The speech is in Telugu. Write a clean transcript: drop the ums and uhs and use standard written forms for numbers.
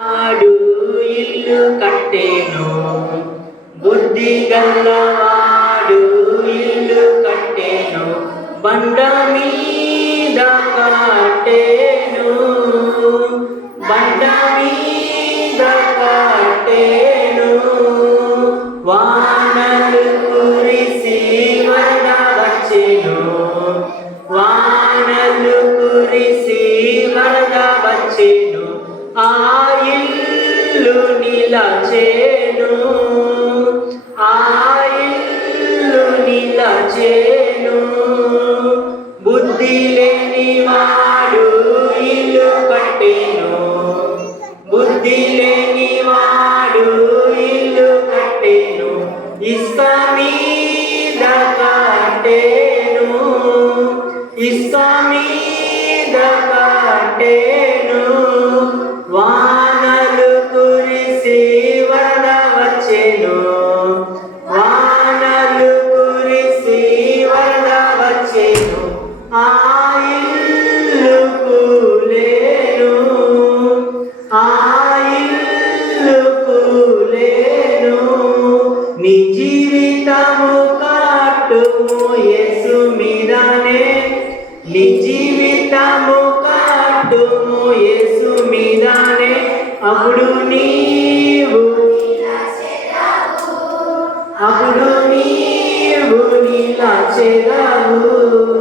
ఆడు ఇల్లు కట్టెను, బుద్ధి గల్లవాడు ఇల్లు కట్టెను, బండ మీద కట్టెను, బండ మీద కట్టెను. వానలు కురిసి వరద వచ్చెను, వానలు కురిసి వరద వచ్చెను, ఆ ఇల్లు నిలచెను, ఆ ఇల్లు నిలచెను. బుద్ధి లేని వాడు ఇల్లు కట్టెను, బుద్ధి లేని వాడు ఇల్లు కట్టెను, ఇసుక మీద కట్టెను, ఇసుక మీద కట్టెను. వానలు కురిసి వరద వచ్చెను, వానలు కురిసి వరద వచ్చెను, ఆ ఇల్లు కూలెను, ఆ ఇల్లు కూలెను. నీ జీవితము కట్టుము యేసు మీదనే, నీ జీవితము కట్టుము యేసు మీదనే, అప్పుడు నీవు నిలచెదవు.